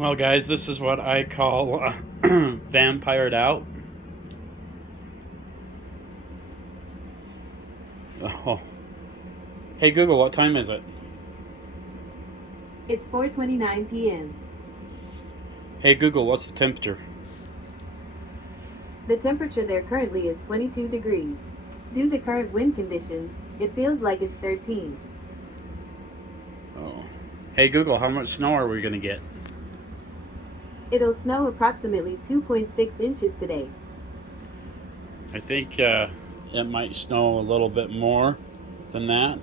Well, guys, this is what I call vampired out. Oh. Hey Google, what time is it? It's 4:29 p.m. Hey Google, what's the temperature? The temperature there currently is 22 degrees. Due to current wind conditions, it feels like it's 13. Oh. Hey Google, how much snow are we gonna get? It'll snow approximately 2.6 inches today. I think it might snow a little bit more than that.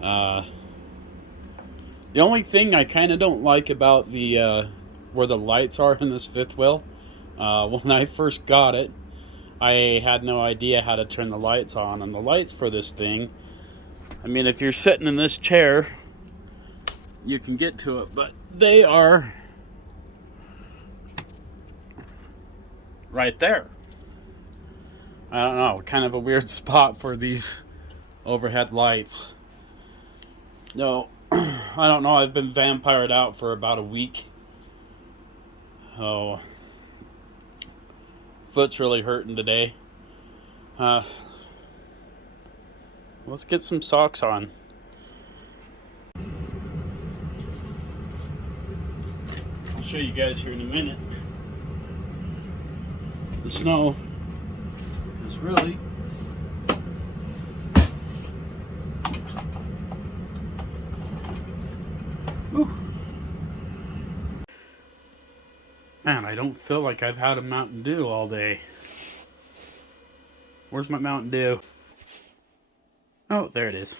Uh, the only thing I kind of don't like about the where the lights are in this fifth wheel, when I first got it, I had no idea how to turn the lights on. And the lights for this thing, I mean, if you're sitting in this chair, you can get to it, but they are right there. I don't know, kind of a weird spot for these overhead lights. No, I don't know. I've been vampired out for about a week. Oh, foot's really hurting today. Uh, let's get some socks on. I'll show you guys here in a minute. The snow is really Whew. Man, I don't feel like I've had a Mountain Dew all day. Where's my Mountain Dew? Oh, there it is.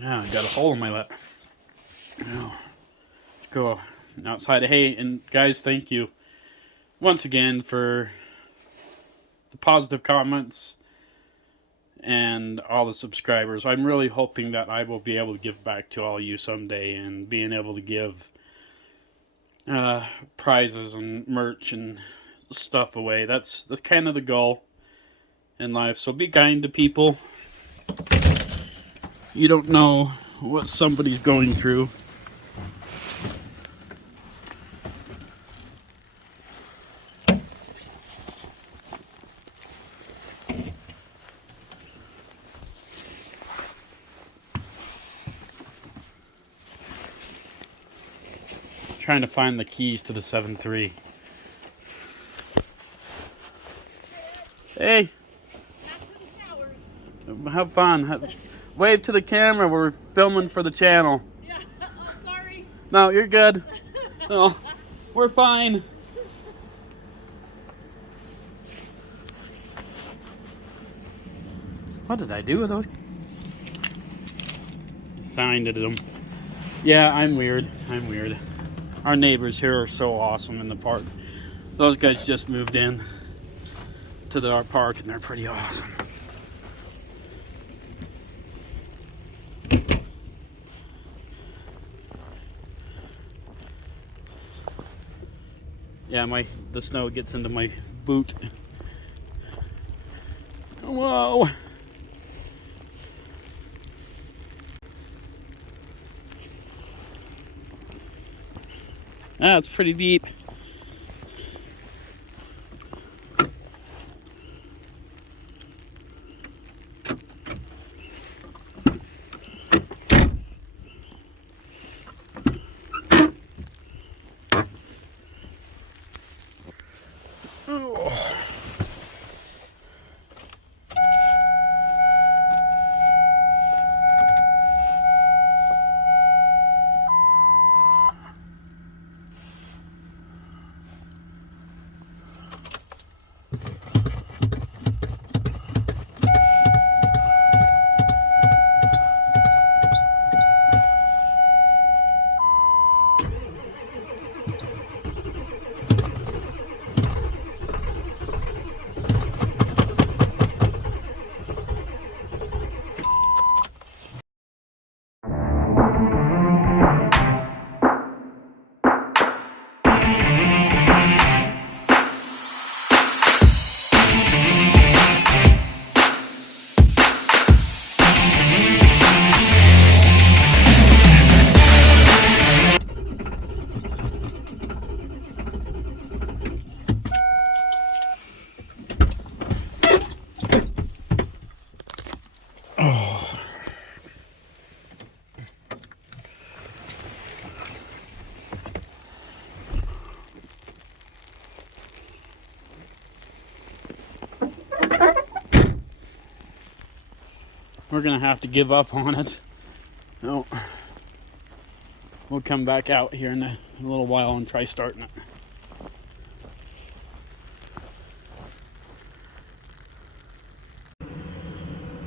Yeah, I got a hole in my lip. Oh, let's go outside. Hey, and guys, thank you once again for the positive comments and all the subscribers. I'm really hoping that I will be able to give back to all you someday and being able to give prizes and merch and stuff away. That's kind of the goal in life. So be kind to people. You don't know what somebody's going through. Trying to find the keys to the 7.3. Hey, have fun. Wave to the camera. We're filming for the channel. Yeah, oh, sorry. No, you're good. No, we're fine. What did I do with those? Finded them. Yeah, I'm weird. I'm weird. Our neighbors here are so awesome in the park. Those guys just moved in to our park and they're pretty awesome. Yeah, the snow gets into my boot. Whoa. That's pretty deep. Oh. we're gonna have to give up on it. No, we'll come back out here in a little while and try starting it.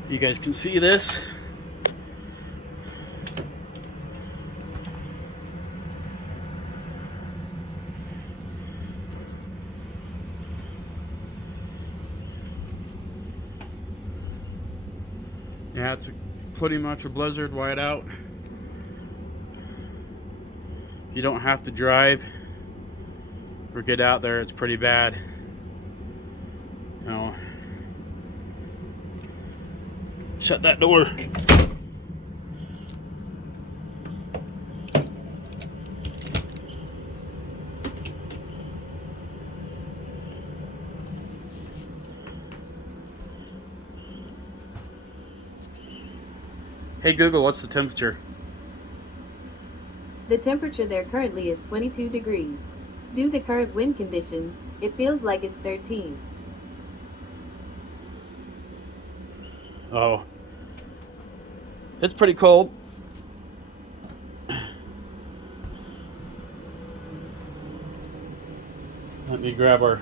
You guys can see this. Yeah, it's pretty much a blizzard whiteout. You don't have to drive or get out there. It's pretty bad. Now, shut that door. Hey Google, what's the temperature? The temperature there currently is 22 degrees. Due to current wind conditions, it feels like it's 13. Oh, it's pretty cold. Let me grab our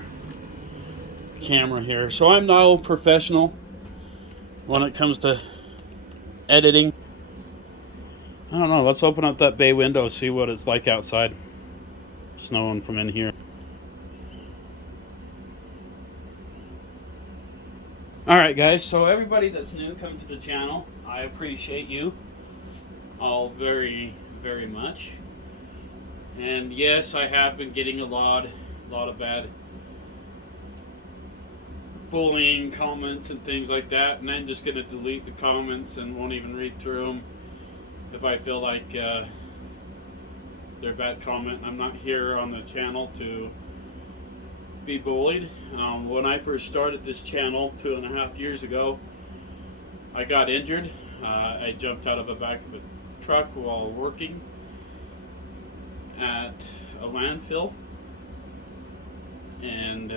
camera here. So I'm no professional when it comes to editing. I don't know, let's open up that bay window, see what it's like outside. Snowing from in here. Alright guys, so everybody that's new come to the channel, I appreciate you all very, very much. And yes, I have been getting a lot of bad bullying comments and things like that, and I'm just going to delete the comments and won't even read through them if I feel like they're bad comment. I'm not here on the channel to be bullied. When I first started this channel 2.5 years ago, I got injured. I jumped out of the back of a truck while working at a landfill, and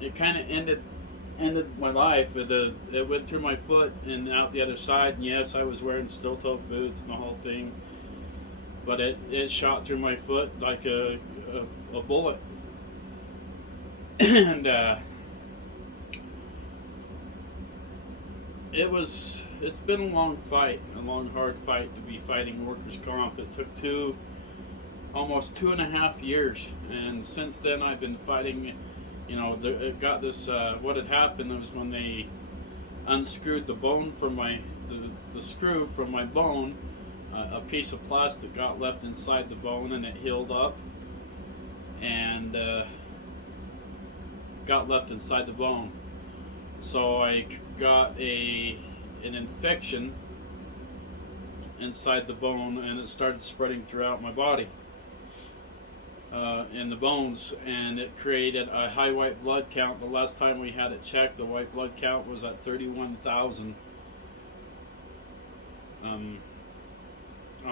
it kind of ended my life. It went through my foot and out the other side, and yes, I was wearing steel-toe boots and the whole thing, but it shot through my foot like a bullet. And it's been a long fight, a long hard fight to be fighting workers' comp. It took almost 2.5 years, and since then I've been fighting. You know, it got this. What had happened was when they unscrewed the bone from the screw from my bone, a piece of plastic got left inside the bone, and it healed up, and got left inside the bone. So I got an infection inside the bone, and it started spreading throughout my body. In the bones, and it created a high white blood count. The last time we had it checked, the white blood count was at 31,000 on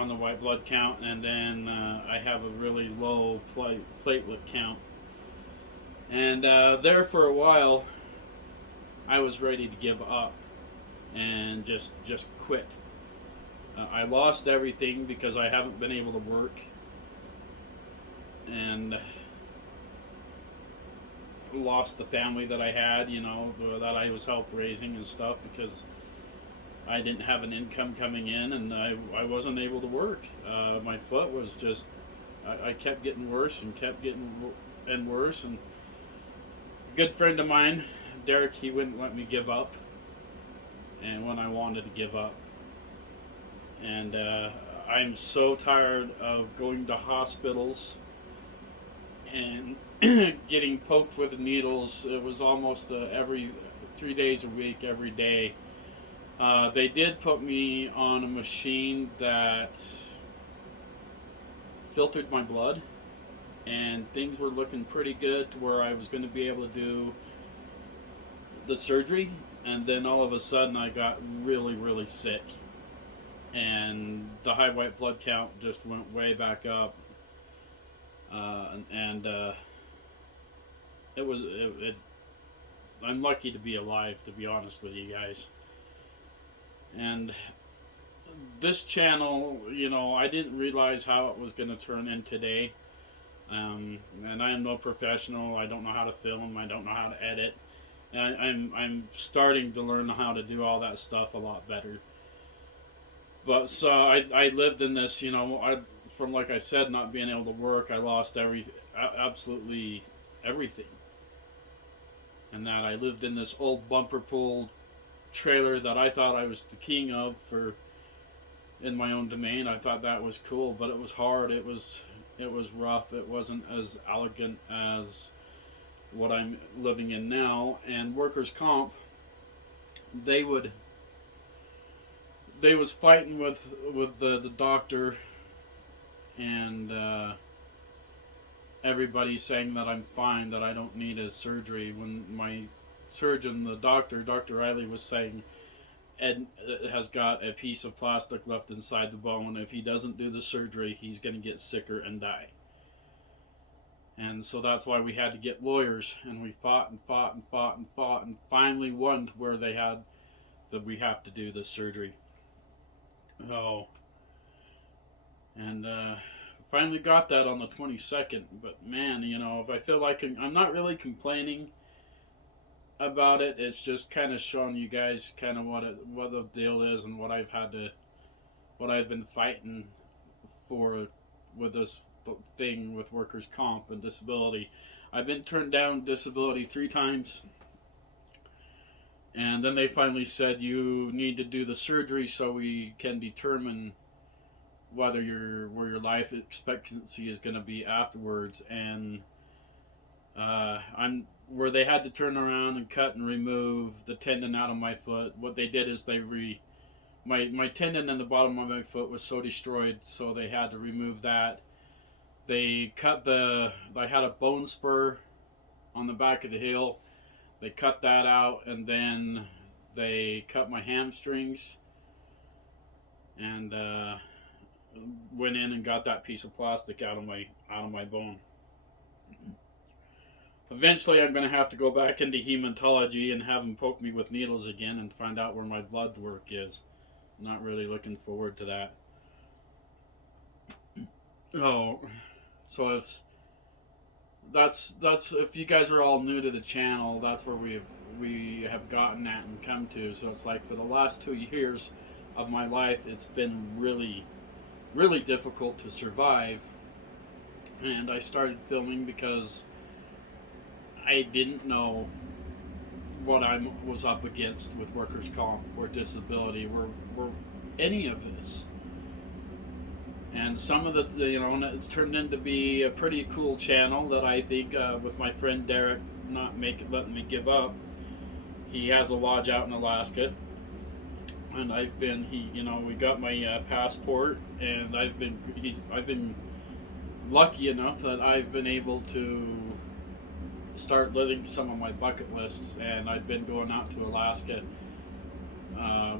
the white blood count, and then I have a really low platelet count. And there for a while, I was ready to give up and just quit. I lost everything because I haven't been able to work, and lost the family that I had, you know, that I was help raising and stuff, because I didn't have an income coming in, and I wasn't able to work. My foot was just, I kept getting worse and kept getting worse. And a good friend of mine, Derek, he wouldn't let me give up, and when I wanted to give up. And I'm so tired of going to hospitals and getting poked with needles. It was almost every 3 days a week, every day. They did put me on a machine that filtered my blood, and things were looking pretty good to where I was going to be able to do the surgery. And then all of a sudden I got really, really sick, and the high white blood count just went way back up. I'm lucky to be alive, to be honest with you guys. And this channel, I didn't realize how it was going to turn in today. And I am no professional. I don't know how to film. I don't know how to edit. And I'm starting to learn how to do all that stuff a lot better. But so I lived in this, from, like I said, not being able to work, I lost absolutely everything. And that I lived in this old bumper pool trailer that I thought I was the king of in my own domain. I thought that was cool, but it was hard. It was rough. It wasn't as elegant as what I'm living in now. And workers' comp, they was fighting with the doctor, and everybody's saying that I'm fine, that I don't need a surgery. When my surgeon, Dr. Riley, was saying Ed has got a piece of plastic left inside the bone. If he doesn't do the surgery, he's going to get sicker and die. And so that's why we had to get lawyers, and we fought and fought and fought and fought, and finally won to where they had that we have to do the surgery. Oh, and finally got that on the 22nd. But man, if I feel like I'm not really complaining about it, it's just kind of showing you guys kind of what the deal is, and what I've been fighting for with this thing with workers' comp and disability. I've been turned down disability 3 times, and then they finally said you need to do the surgery so we can determine where your life expectancy is going to be afterwards. And I'm where they had to turn around and cut and remove the tendon out of my foot. What they did is my tendon in the bottom of my foot was so destroyed, so they had to remove that. They cut I had a bone spur on the back of the heel. They cut that out, and then they cut my hamstrings, and went in and got that piece of plastic out of my bone. Eventually, I'm going to have to go back into hematology and have them poke me with needles again and find out where my blood work is. Not really looking forward to that. Oh, so if you guys are all new to the channel, that's where we have gotten at and come to. So it's like for the last 2 years of my life, it's been really, really difficult to survive. And I started filming because I didn't know what I was up against with workers' comp or disability or any of this. And some of it's turned into be a pretty cool channel that I think, with my friend Derek letting me give up. He has a lodge out in Alaska, and we got my passport, and I've been lucky enough that I've been able to start living some of my bucket lists, and I've been going out to Alaska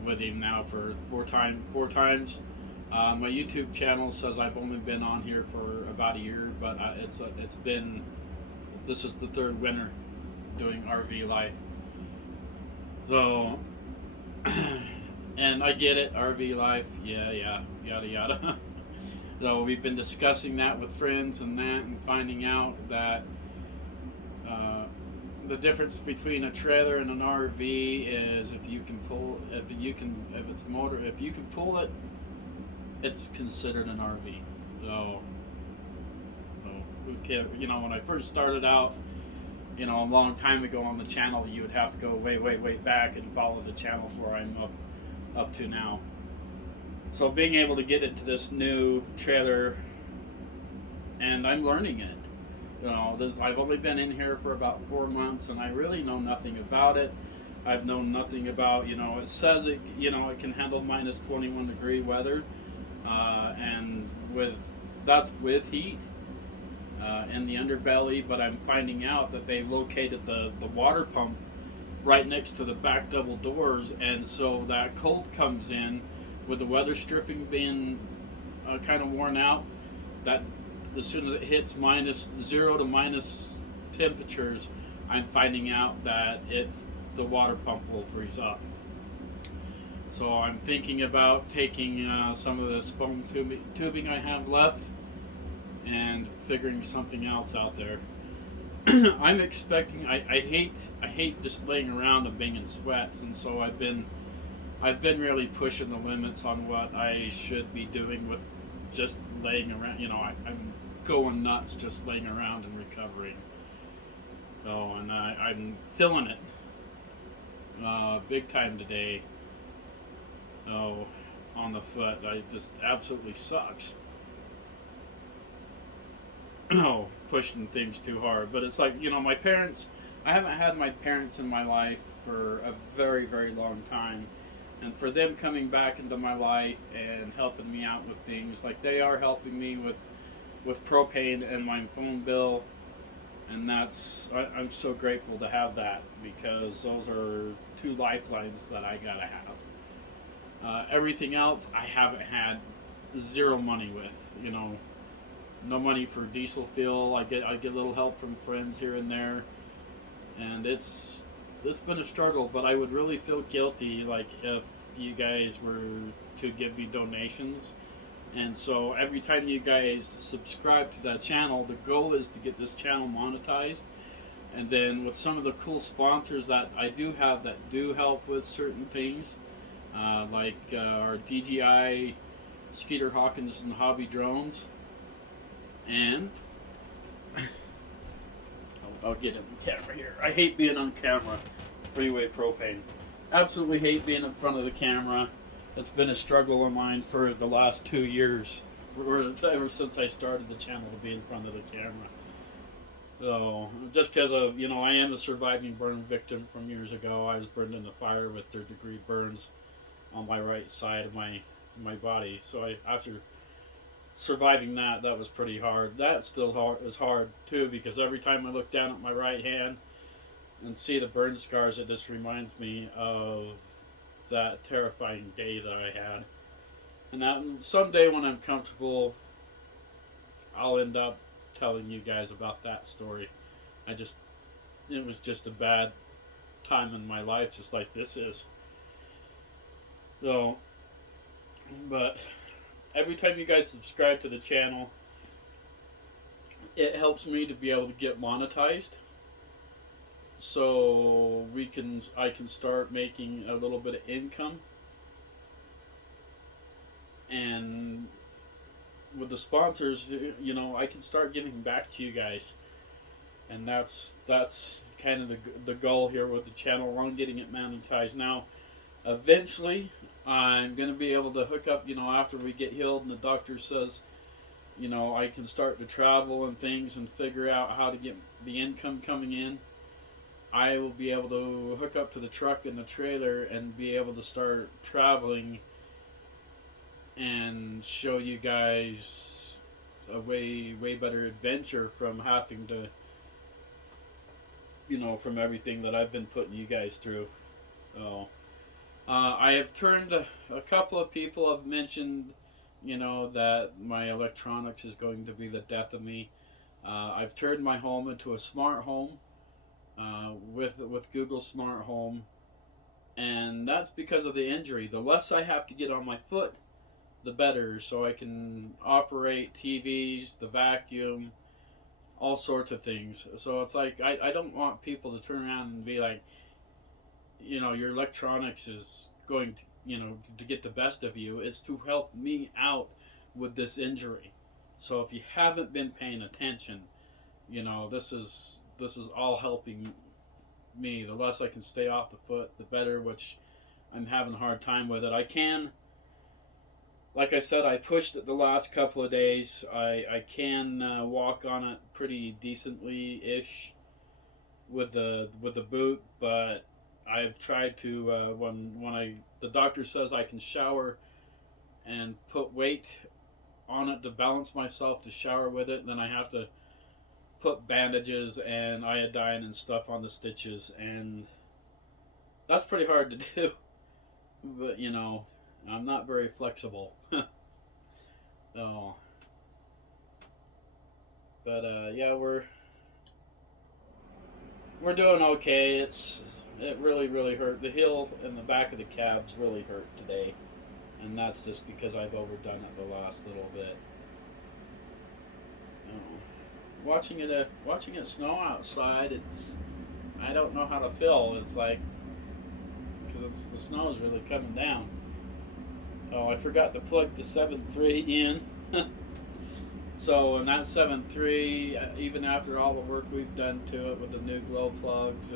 with him now for four times. My YouTube channel says I've only been on here for about a year, but this is the 3rd winter doing RV life. So, and I get it, RV life, yeah, yada yada. So we've been discussing that with friends and finding out that the difference between a trailer and an RV is if you can pull it, it's considered an RV. So when I first started out, a long time ago on the channel, you would have to go way back and follow the channels where I'm up to now. So being able to get into this new trailer, and I'm learning it. I've only been in here for about 4 months, and I really know nothing about it. I've known nothing about, it says it can handle minus 21 degree weather, and that's with heat in the underbelly. But I'm finding out that they located the water pump right next to the back double doors, and so that cold comes in with the weather stripping being kind of worn out. That as soon as it hits minus 0 to minus temperatures, I'm finding out that the water pump will freeze up. So I'm thinking about taking some of this foam tubing I have left and figuring something else out there. I'm expecting. I hate just laying around and being in sweats, and so I've been really pushing the limits on what I should be doing with just laying around. I'm going nuts just laying around and recovering. Oh, and I'm feeling it big time today. Oh, on the foot, I just absolutely sucks. Oh, pushing things too hard. But it's like my parents. I haven't had my parents in my life for a very very long time, and for them coming back into my life and helping me out with things like they are helping me with propane and my phone bill, and I'm so grateful to have that because those are two lifelines that I gotta have. Everything else I haven't had zero money with. No money for diesel fuel. I get a little help from friends here and there, and it's been a struggle. But I would really feel guilty like if you guys were to give me donations. And so every time you guys subscribe to that channel, the goal is to get this channel monetized. And then with some of the cool sponsors that I do have that do help with certain things, like our DJI Skeeter Hawkins and Hobby Drones, and I'll get him on camera here. I hate being on camera. Freeway Propane. Absolutely hate being in front of the camera. It's been a struggle of mine for the last 2 years, or ever since I started the channel, to be in front of the camera. So, just because of, I am a surviving burn victim from years ago. I was burned in the fire with third-degree burns on my right side of my body. So after surviving that was pretty hard. That still is hard too, because every time I look down at my right hand and see the burn scars, it just reminds me of that terrifying day that I had. And that someday when I'm comfortable, I'll end up telling you guys about that story. It was just a bad time in my life, just like this is. So, but every time you guys subscribe to the channel, it helps me to be able to get monetized, so I can start making a little bit of income, and with the sponsors, I can start giving back to you guys, and that's kind of the goal here with the channel on getting it monetized. Now, eventually, I'm gonna be able to hook up, after we get healed and the doctor says, I can start to travel and things and figure out how to get the income coming in. I will be able to hook up to the truck and the trailer and be able to start traveling and show you guys a way better adventure from having to, from everything that I've been putting you guys through. So, I have turned a couple of people have mentioned, that my electronics is going to be the death of me. I've turned my home into a smart home with Google Smart Home, and that's because of the injury. The less I have to get on my foot, the better, so I can operate TVs, the vacuum, all sorts of things. So it's like I don't want people to turn around and be like, your electronics is going to, to get the best of you. It's to help me out with this injury. So if you haven't been paying attention, this is all helping me. The less I can stay off the foot, the better, which I'm having a hard time with it. I can, like I said, I pushed it the last couple of days. I can walk on it pretty decently ish with the boot, but I've tried to when the doctor says I can shower and put weight on it to balance myself to shower with it, then I have to put bandages and iodine and stuff on the stitches, and that's pretty hard to do. But I'm not very flexible. So, but yeah, we're doing okay. It really hurt. The heel and the back of the cabs really hurt today, and that's just because I've overdone it the last little bit. Watching it snow outside, I don't know how to feel. It's like because the snow is really coming down. Oh, I forgot to plug the 7.3 in. So in that 7.3, even after all the work we've done to it with the new glow plugs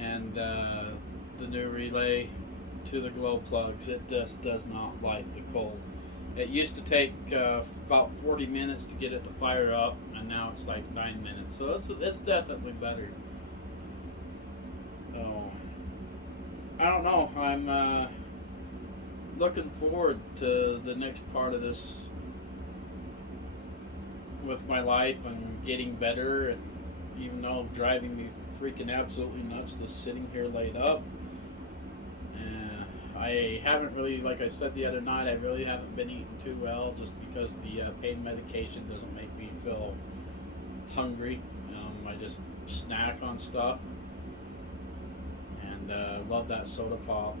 and the new relay to the glow plugs, it just does not like the cold. It used to take about 40 minutes to get it to fire up, and now it's like 9 minutes. So it's definitely better. Oh, I don't know. I'm looking forward to the next part of this with my life and getting better, and even though driving me freaking absolutely nuts just sitting here laid up. I haven't really, like I said the other night, I really haven't been eating too well just because the pain medication doesn't make me feel hungry. I just snack on stuff, and love that soda pop.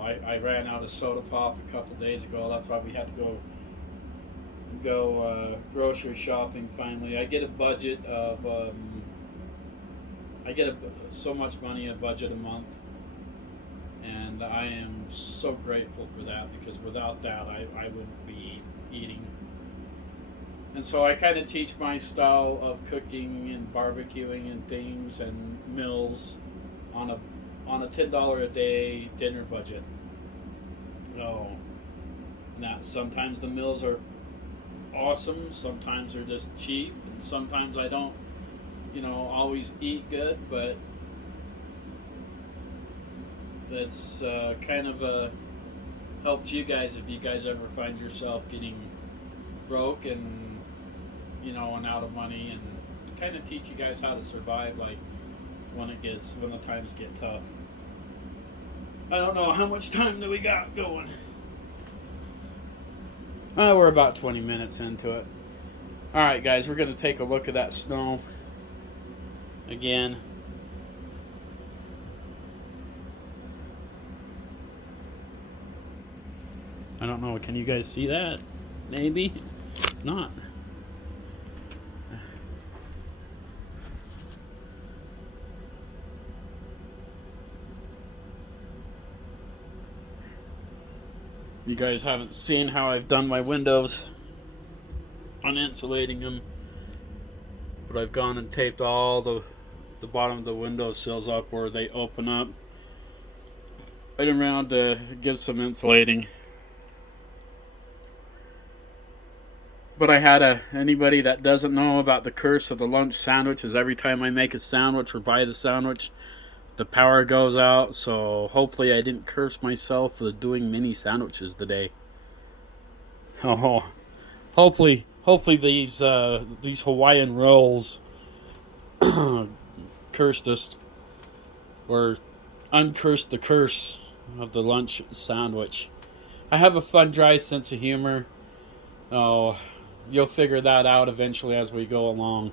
I ran out of soda pop a couple days ago. That's why we had to go grocery shopping finally. I get a budget of so much money, a budget a month, and I am so grateful for that, because without that I wouldn't be eating. And so I kind of teach my style of cooking and barbecuing and things and meals on a $10 a day dinner budget. Oh, now sometimes the meals are awesome, sometimes they're just cheap, and sometimes I don't always eat good, but that's kind of helps you guys if you guys ever find yourself getting broke and out of money, and kind of teach you guys how to survive, like when the times get tough. I don't know how much time do we got going. We're about 20 minutes into it. Alright guys, we're going to take a look at that snow again. I don't know, can you guys see that? Maybe not. You guys haven't seen how I've done my windows, uninsulating them, but I've gone and taped all the bottom of the window sills up where they open up right around to give some insulating. But I had anybody that doesn't know about the curse of the lunch sandwich is every time I make a sandwich or buy the sandwich, the power goes out. So hopefully I didn't curse myself for doing mini sandwiches today. Oh, hopefully these Hawaiian rolls cursed us, or uncursed the curse of the lunch sandwich. I have a fun, dry sense of humor. Oh, you'll figure that out eventually as we go along.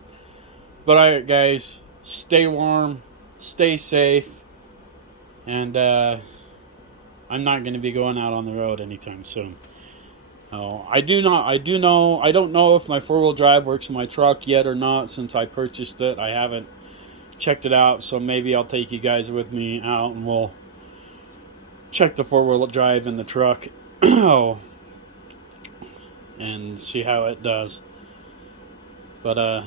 But alright guys, stay warm, stay safe, and I'm not going to be going out on the road anytime soon. I don't know if my 4-wheel drive works in my truck yet or not since I purchased it. I haven't checked it out, so maybe I'll take you guys with me out and we'll check the 4-wheel drive in the truck. And see how it does. But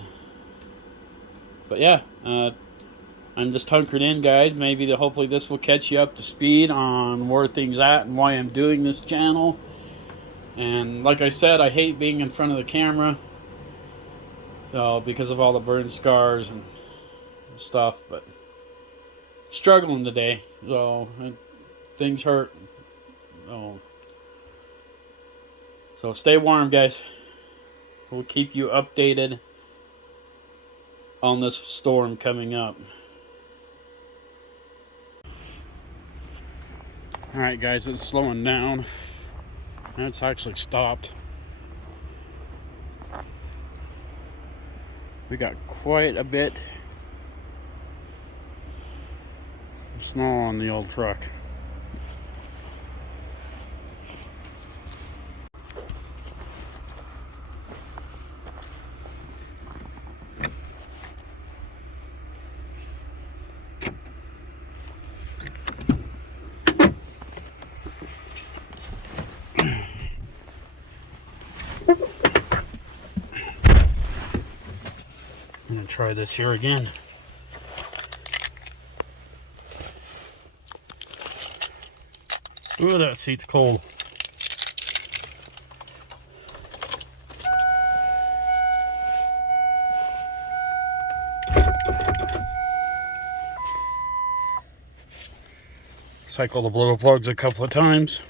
yeah, I'm just hunkered in, guys. Hopefully this will catch you up to speed on where things at and why I'm doing this channel. And like I said, I hate being in front of the camera because of all the burn scars and stuff, but I'm struggling today, so things hurt. So stay warm, guys. We'll keep you updated on this storm coming up. Alright guys, it's slowing down. It's actually stopped. We got quite a bit Snow on the old truck. I'm gonna try this here again. Ooh, that seat's cold. Cycle the blow plugs a couple of times.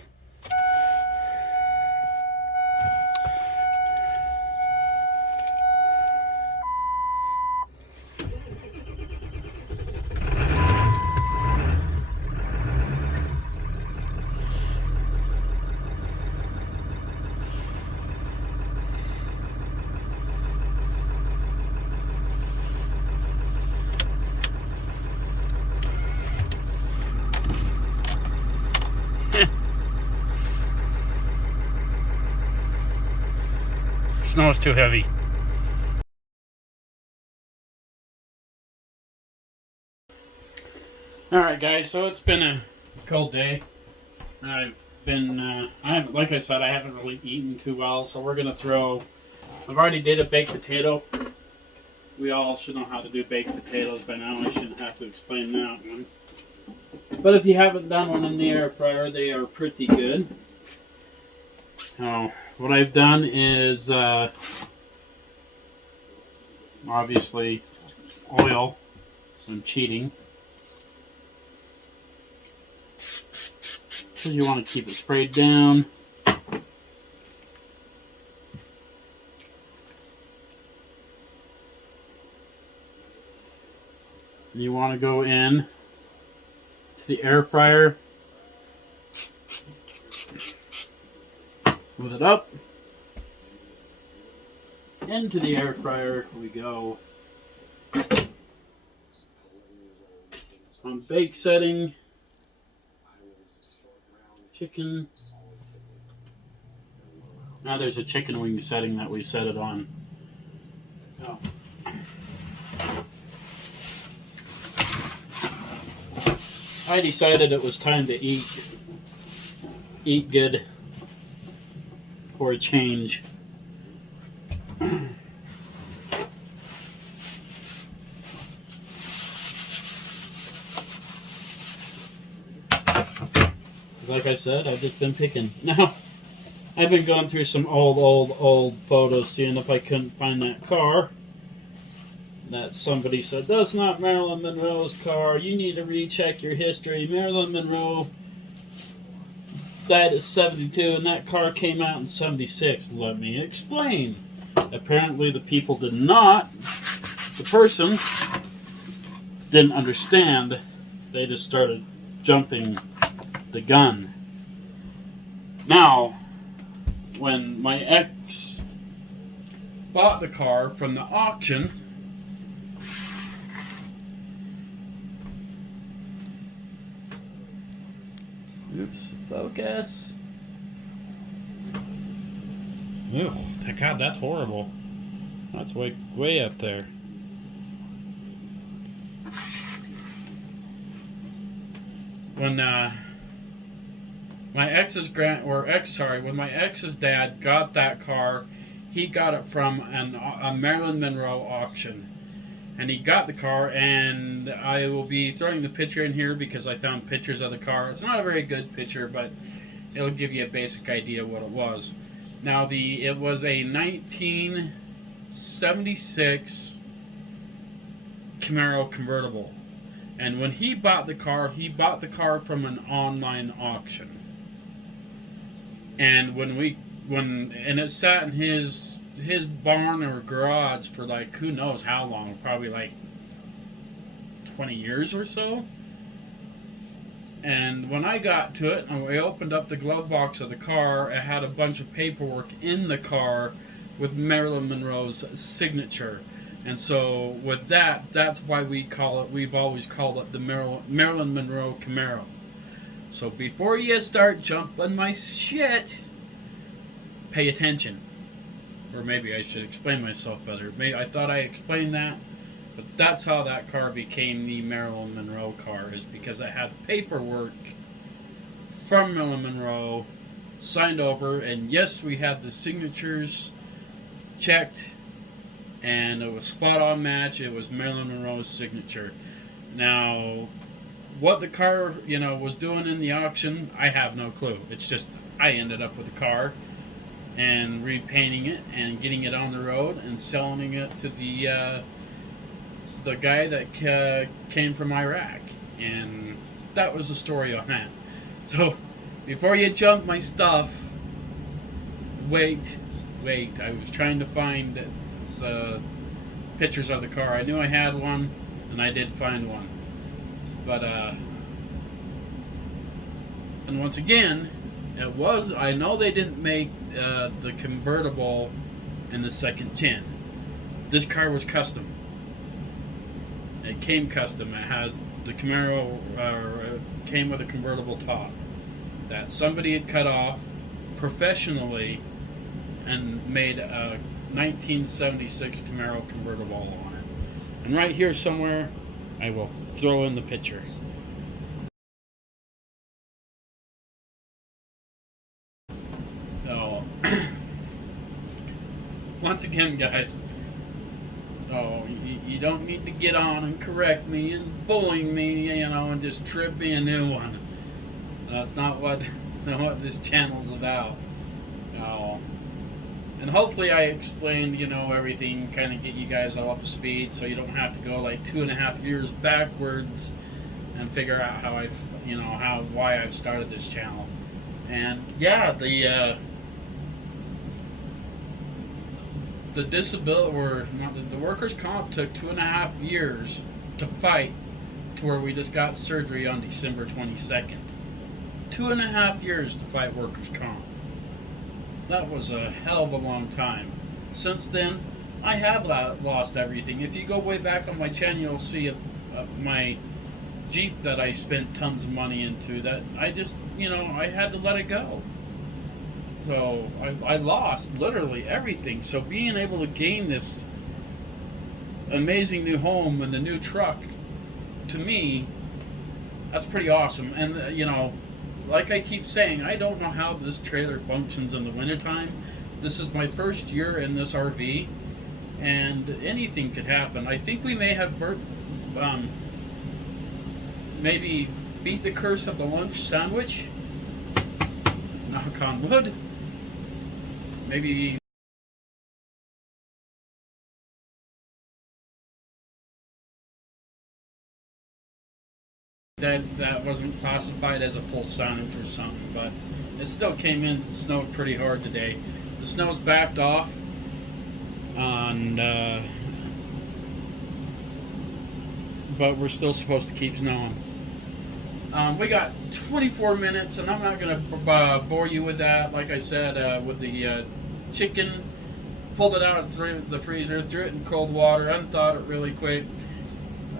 Snow is too heavy. Alright guys, so it's been a cold day. I've like I said, I haven't really eaten too well, so we're gonna I've already did a baked potato. We all should know how to do baked potatoes by now. I shouldn't have to explain that one. But if you haven't done one in the air fryer, they are pretty good. Now, what I've done is, obviously, oil. I'm cheating. Because you want to keep it sprayed down. You want to go in to the air fryer with it up. Into the air fryer we go. On bake setting, chicken. Now there's a chicken wing setting that we set it on. Oh. I decided it was time to eat good for a change. Like I said, I've just been picking. Now, I've been going through some old photos, seeing if I couldn't find that car that somebody said, that's not Marilyn Monroe's car. You need to recheck your history. Marilyn Monroe died at 72, and that car came out in 76. Let me explain. Apparently, the people did not. The person didn't understand. They just started jumping the gun. Now, when my ex bought the car from the auction, oops, focus. Ew, God, that's horrible. That's way up there. When my ex's when my ex's dad got that car, he got it from a Marilyn Monroe auction. And he got the car, and I will be throwing the picture in here because I found pictures of the car. It's not a very good picture, but it'll give you a basic idea of what it was. Now, it was a 1976 Camaro convertible. And when he bought the car from an online auction. And and it sat in his barn or garage for like who knows how long, probably like 20 years or so. And when I got to it and we opened up the glove box of the car, it had a bunch of paperwork in the car with Marilyn Monroe's signature. And so with that, that's why we've always called it the Marilyn Monroe Camaro. So before you start jumping my shit, pay attention. Or maybe I should explain myself better. I thought I explained that, but that's how that car became the Marilyn Monroe car, is because it had paperwork from Marilyn Monroe signed over, and yes, we had the signatures checked, and it was spot on match. It was Marilyn Monroe's signature. Now, what the car, was doing in the auction, I have no clue. It's just I ended up with a car and repainting it and getting it on the road and selling it to the guy that came from Iraq, and that was the story on that. So before you jump my stuff, wait. I was trying to find the pictures of the car. I knew I had one, and I did find one. But and once again, I know they didn't make the convertible in the second gen. This car was custom. It came custom. It had the Camaro came with a convertible top that somebody had cut off professionally and made a 1976 Camaro convertible on it. And right here somewhere, I will throw in the picture. So, once again, guys, you don't need to get on and correct me and bullying me, and just trip me a new one. That's not what this channel's about. And hopefully I explained, everything, kind of get you guys all up to speed, so you don't have to go like 2.5 years backwards and figure out why I've started this channel. And yeah, the disability, or not, the workers' comp took 2.5 years to fight, to where we just got surgery on December 22nd. 2.5 years to fight workers' comp. That was a hell of a long time. Since then, I have lost everything. If you go way back on my channel, you'll see my Jeep that I spent tons of money into, that I just, I had to let it go. So I lost literally everything. So being able to gain this amazing new home and the new truck, to me, that's pretty awesome. And, like I keep saying, I don't know how this trailer functions in the wintertime. This is my first year in this RV, and anything could happen. I think we may have maybe beat the curse of the lunch sandwich. Knock on wood. Maybe that wasn't classified as a full sandwich or something, but it still came in. It snowed pretty hard today. The snow's backed off, and but we're still supposed to keep snowing. We got 24 minutes, and I'm not going to bore you with that. Like I said, with the chicken, pulled it out of the freezer, threw it in cold water, unthawed it really quick.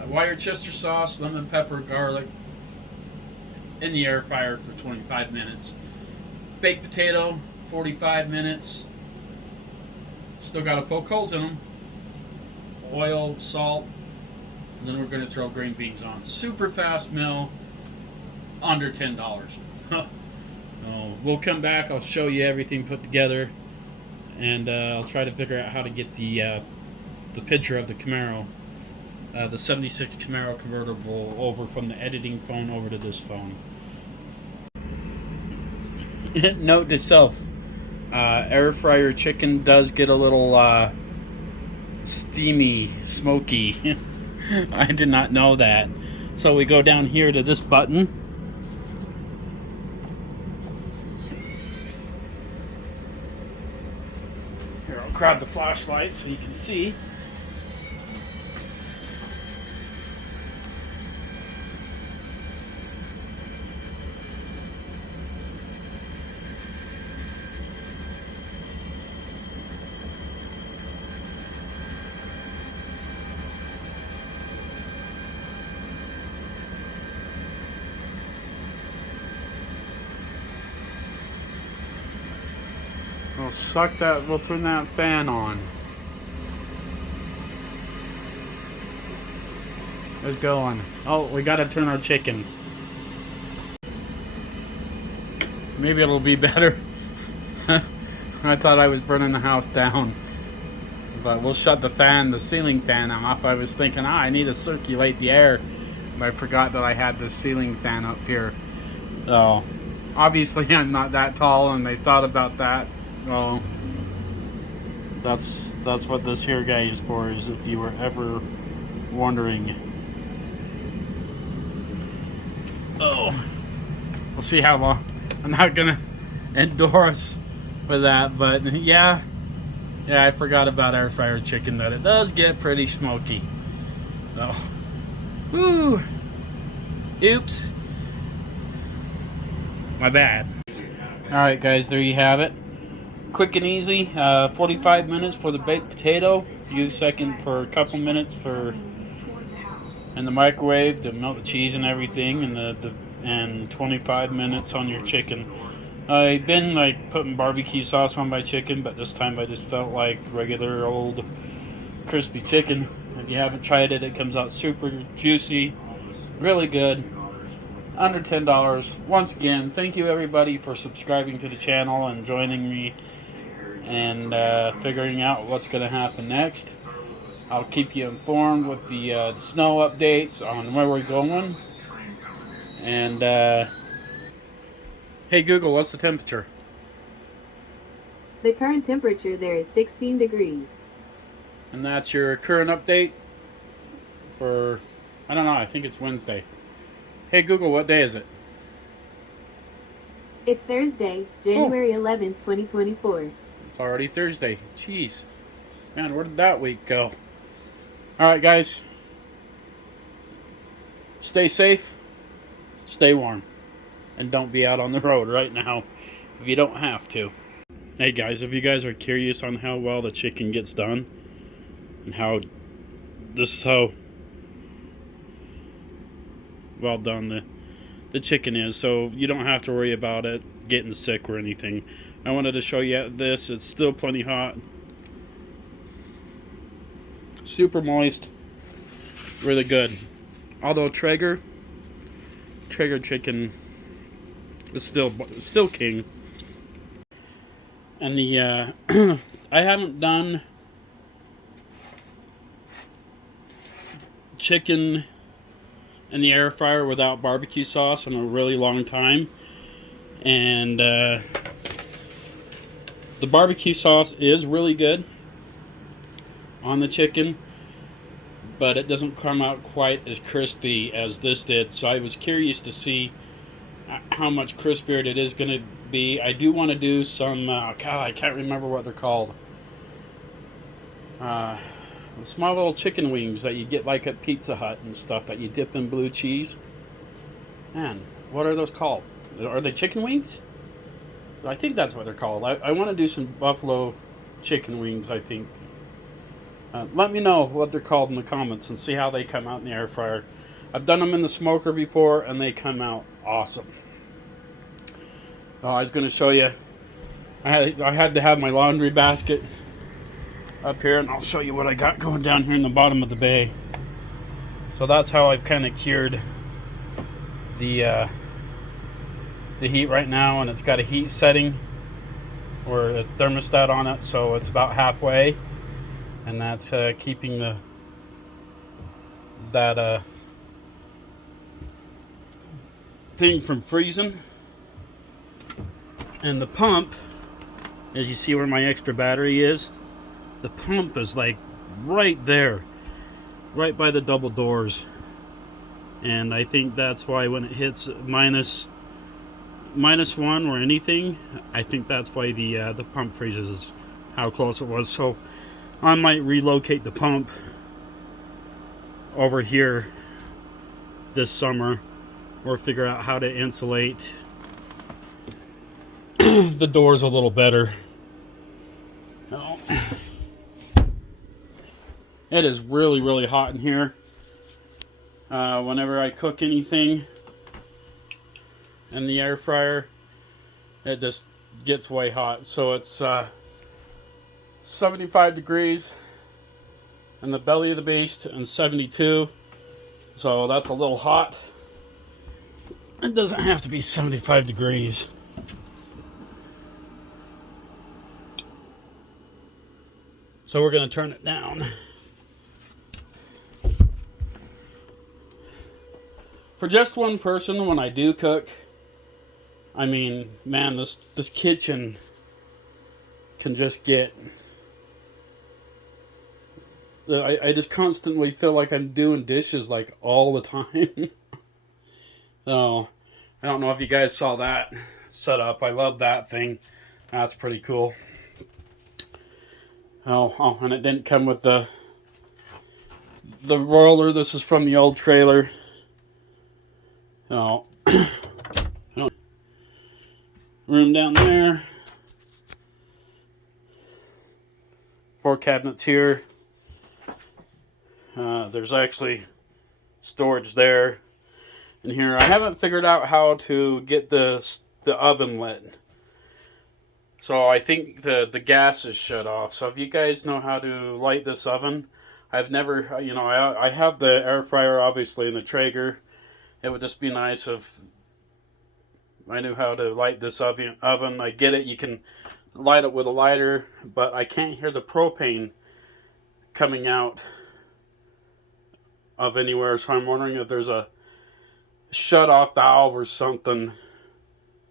Worcestershire sauce, lemon pepper, garlic, in the air fryer for 25 minutes. Baked potato, 45 minutes. Still got to poke holes in them. Oil, salt, and then we're going to throw green beans on. Super fast meal, under $10. We'll come back. I'll show you everything put together, and I'll try to figure out how to get the picture of the Camaro. The 76 Camaro convertible over from the editing phone over to this phone. Note to self, air fryer chicken does get a little steamy, smoky. I did not know that. So we go down here to this button. Here, I'll grab the flashlight so you can see. We'll suck that. We'll turn that fan on. It's going. Oh, we gotta turn our chicken. Maybe it'll be better. I thought I was burning the house down. But we'll shut the fan, the ceiling fan off. I was thinking, I need to circulate the air. But I forgot that I had the ceiling fan up here. So, obviously I'm not that tall, and they thought about that. Well, that's what this here guy is for, is if you were ever wondering. Oh, we'll see how long. I'm not gonna endorse with that, but yeah, I forgot about air fryer chicken, that it does get pretty smoky. So, whoo, oops, my bad. All right, guys, there you have it. Quick and easy. 45 minutes for the baked potato. Few seconds for a couple minutes for in the microwave to melt the cheese and everything, and 25 minutes on your chicken. I've been like putting barbecue sauce on my chicken, but this time I just felt like regular old crispy chicken. If you haven't tried it, it comes out super juicy, really good, under $10. Once again, thank you everybody for subscribing to the channel and joining me and figuring out what's going to happen next. I'll keep you informed with the snow updates on where we're going. And hey Google, what's the temperature? The current temperature there is 16 degrees. And that's your current update for, I don't know, I think it's Wednesday. Hey Google, what day is it? It's Thursday, January 11th, 2024. It's already Thursday. Jeez. Man, where did that week go? Alright guys. Stay safe. Stay warm. And don't be out on the road right now if you don't have to. Hey guys, if you guys are curious on how well the chicken gets done, and how this is how well done the chicken is, so you don't have to worry about it getting sick or anything. I wanted to show you this. It's still plenty hot. Super moist. Really good. Although Traeger chicken is still king. And the I haven't done chicken in the air fryer without barbecue sauce in a really long time, and the barbecue sauce is really good on the chicken, but it doesn't come out quite as crispy as this did. So I was curious to see how much crispier it is going to be. I do want to do some God, I can't remember what they're called, small little chicken wings that you get like at Pizza Hut and stuff, that you dip in blue cheese. Man, what are those called? Are they chicken wings? I think that's what they're called. I want to do some buffalo chicken wings, I think. Let me know what they're called in the comments and see how they come out in the air fryer. I've done them in the smoker before and they come out awesome. I was going to show you. I had to have my laundry basket up here, and I'll show you what I got going down here in the bottom of the bay. So that's how I've kind of cured the heat right now, and it's got a heat setting or a thermostat on it, so it's about halfway, and that's keeping that thing from freezing. And the pump, as you see where my extra battery is, the pump is like right there, right by the double doors, and I think that's why when it hits minus one or anything, I think that's why the pump freezes, is how close it was. So I might relocate the pump over here this summer, or figure out how to insulate the doors a little better. Oh. It is really, really hot in here. Whenever I cook anything in the air fryer, it just gets way hot. So it's 75 degrees in the belly of the beast and 72. So that's a little hot. It doesn't have to be 75 degrees. So we're going to turn it down. For just one person, when I do cook, I mean, man, this kitchen can just get... I just constantly feel like I'm doing dishes like all the time. So, I don't know if you guys saw that setup. I love that thing. That's pretty cool. Oh, and it didn't come with the roller. This is from the old trailer. Oh, room down there. 4 cabinets here. There's actually storage there. And here, I haven't figured out how to get the oven lit. So I think the gas is shut off. So if you guys know how to light this oven, I've never, you know, I have the air fryer obviously and the Traeger. It would just be nice if I knew how to light this oven. I get it, you can light it with a lighter, but I can't hear the propane coming out of anywhere. So I'm wondering if there's a shut off valve or something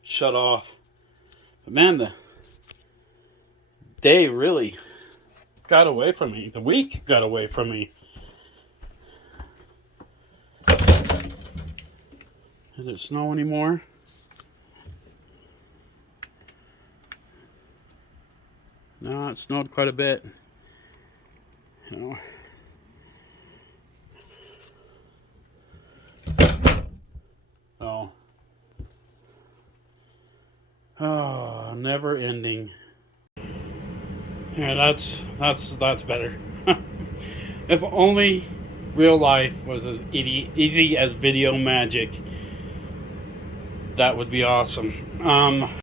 shut off. But man, the day really got away from me. The week got away from me. Did it snow anymore? No, it snowed quite a bit. You know. Oh, never ending. Yeah, that's better. If only real life was as easy as video magic. That would be awesome.